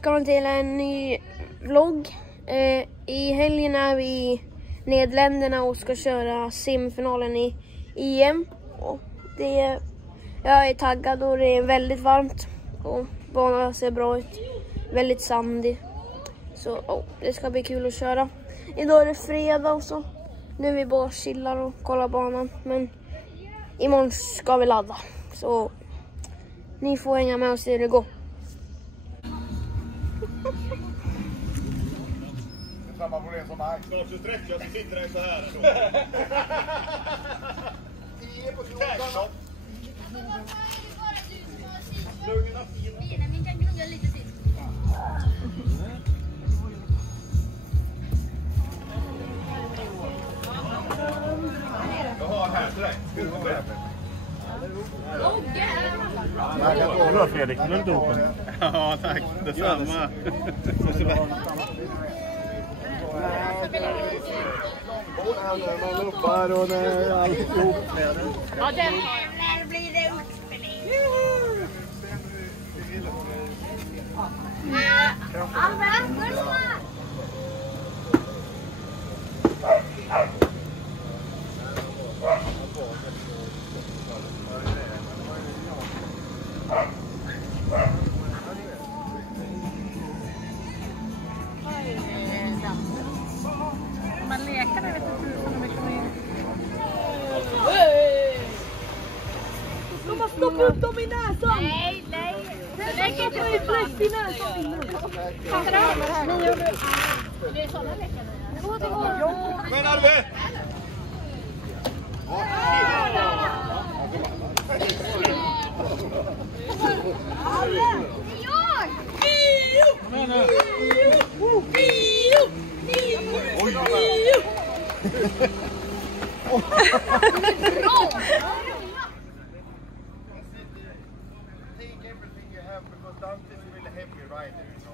välkomna till en ny vlogg. I helgen är vi i Nederländerna och ska köra semifinalen i EM. Och jag är taggad och det är väldigt varmt och banan ser bra ut. Väldigt sandig. Så det ska bli kul att köra. Idag är det fredag och så. Nu är vi bara chillar och kollar banan. Men imorgon ska vi ladda. Så ni får hänga med och se hur det går. Samma problem som Max. Snart så sträcker jag så sitter den så här ändå. 10 på krokarna. Lugna fina. Vi kan gnugga lite till. Jag har här till dig. Hur går det? Bra Fredrik, lugnt open. Ja, tack. Detsamma. Man lubbar och alltihop. Ja, där blir det utspelning. Alva, Man leker där, vet du. De har stoppat upp dem i näsan! nej. Det lägger inte ut fläkt i näsan! Det är sådana läckare. Men Arve! Take everything you have because Dante is really heavy rider, you know.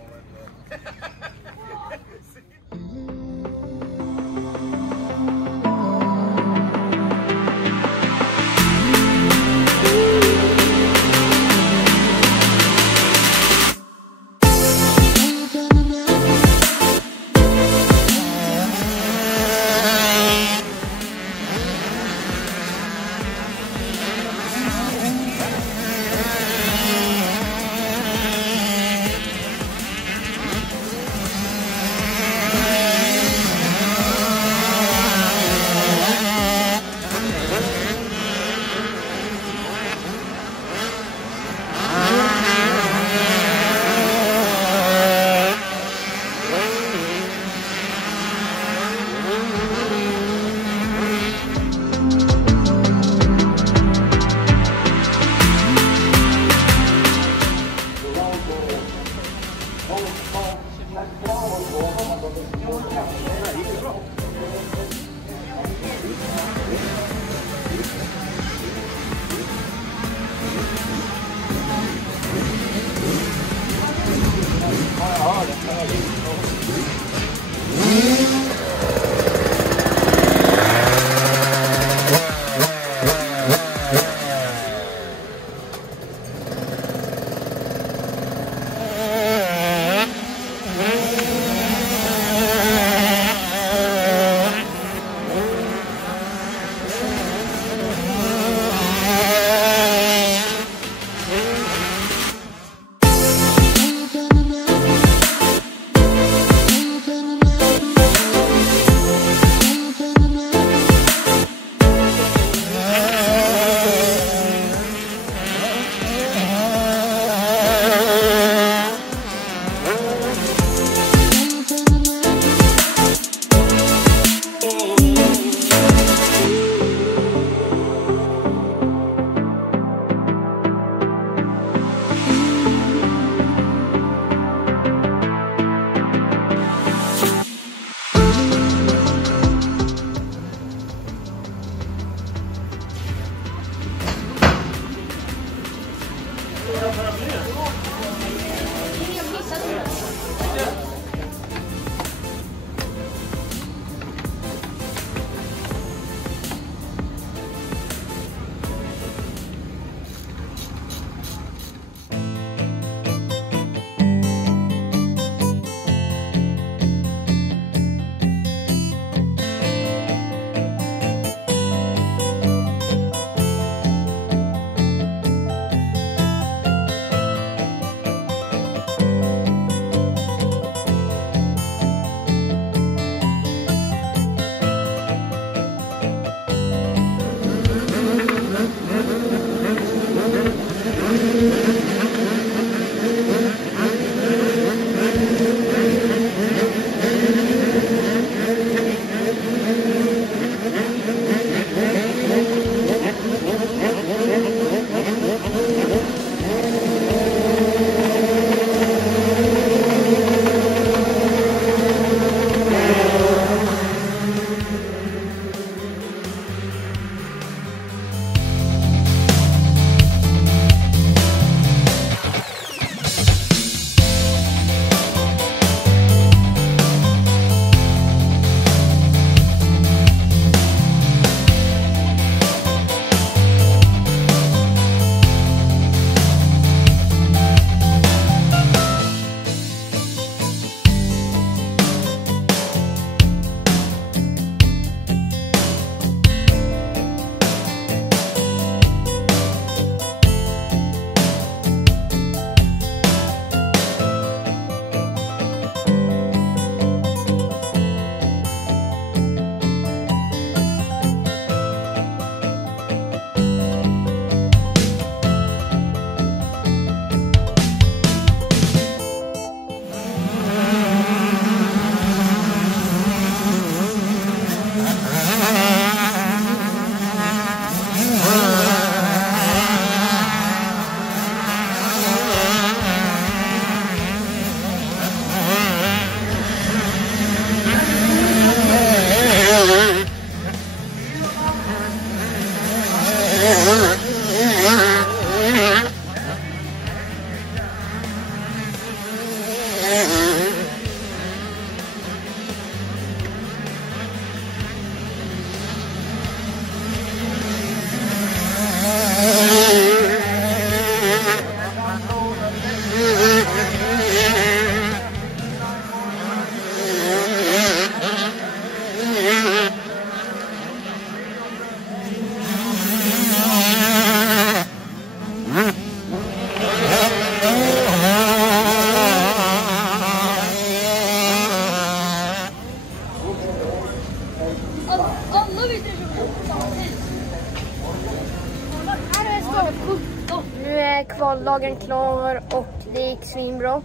finaldagen klar och det gick svinbra.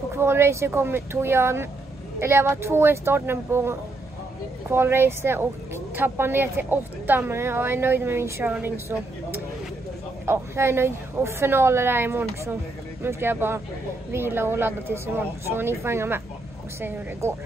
På kvalracet tog jag var 2 i starten på kvalracet och tappade ner till 8, men jag är nöjd med min körning, så ja, jag är nöjd. Och finaler är imorgon, så nu ska jag bara vila och ladda tills imorgon, så ni får hänga med och se hur det går.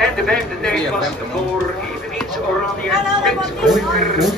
En de vijfde tijd was voor eveneens Oranje Pixkoker.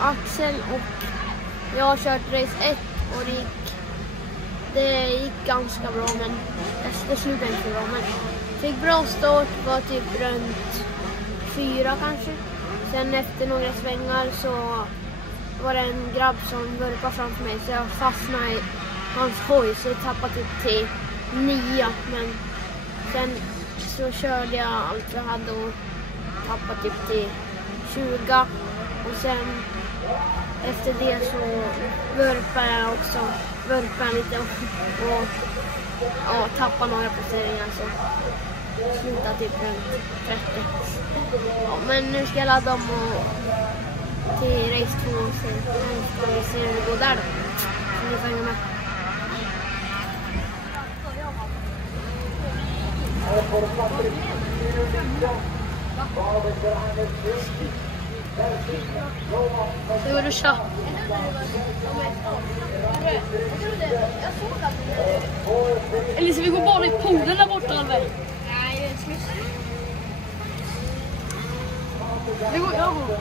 Axel och jag har kört race 1 och det gick ganska bra, men det slutade inte bra. Men fick bra start, var typ runt 4 kanske. Sen efter några svängar så var det en grabb som vurpade framför mig, så jag fastnade i hans hoj, så jag tappade typ till 9. Men sen så körde jag allt jag hade och tappade typ till 20. Och sen efter det så vurpade jag också, lite och tappade några placeringar, så slutade typ runt 30. Ja, men nu ska jag ladda om till race 2 och se hur det går där då. Så ni får hänga med. Det går duscha. Eller ska vi gå bara i poolen där borta eller? Nej, det är smiss. Det går, jag går.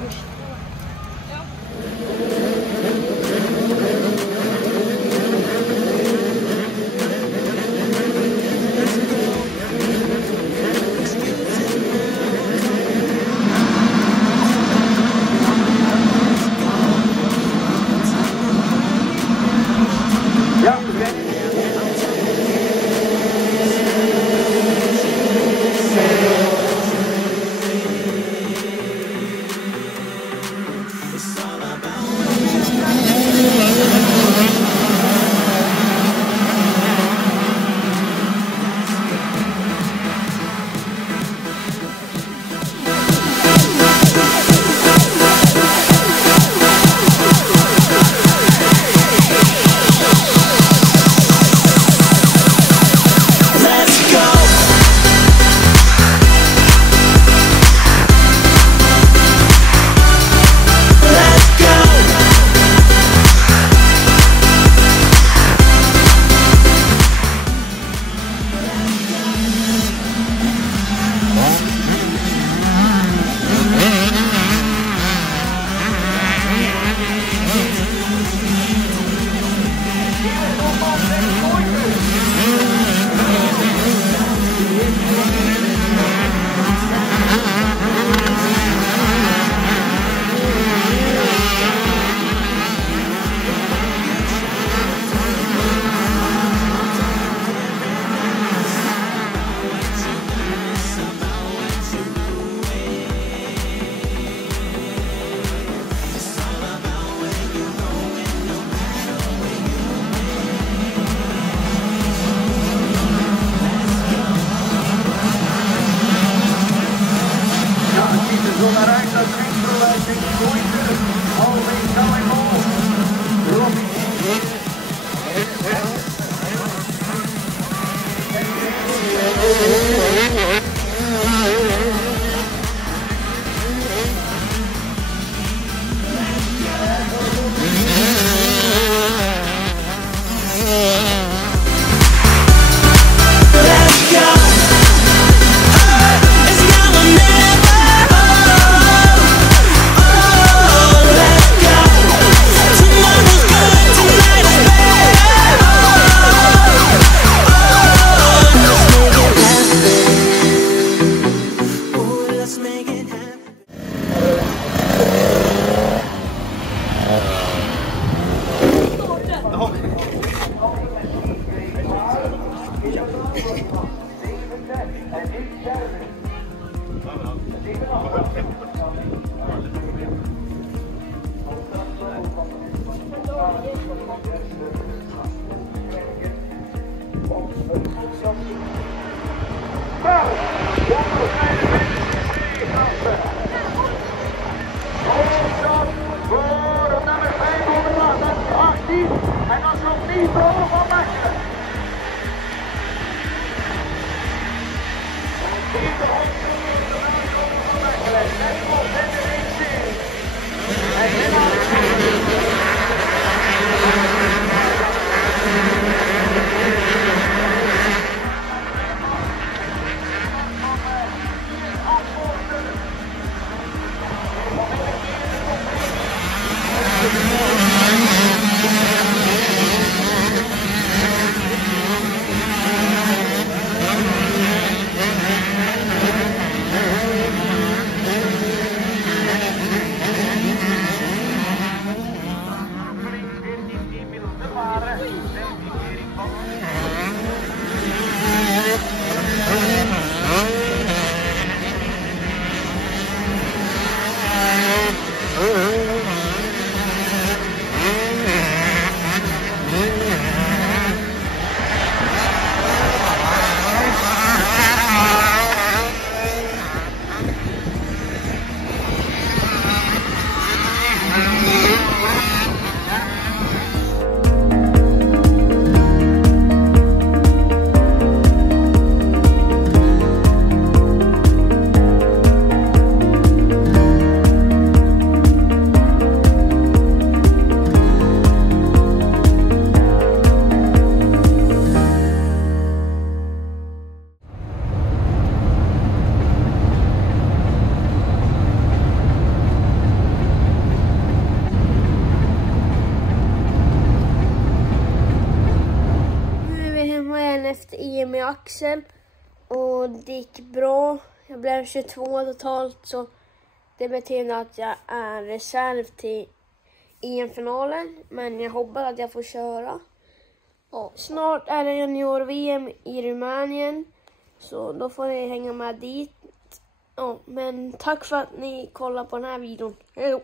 EM i axel och det gick bra. Jag blev 22 totalt, så det betyder att jag är reserv till EM-finalen. Men jag hoppas att jag får köra. Och snart är det junior-VM i Rumänien, så då får ni hänga med dit. Ja, men tack för att ni kollar på den här videon. Hej då!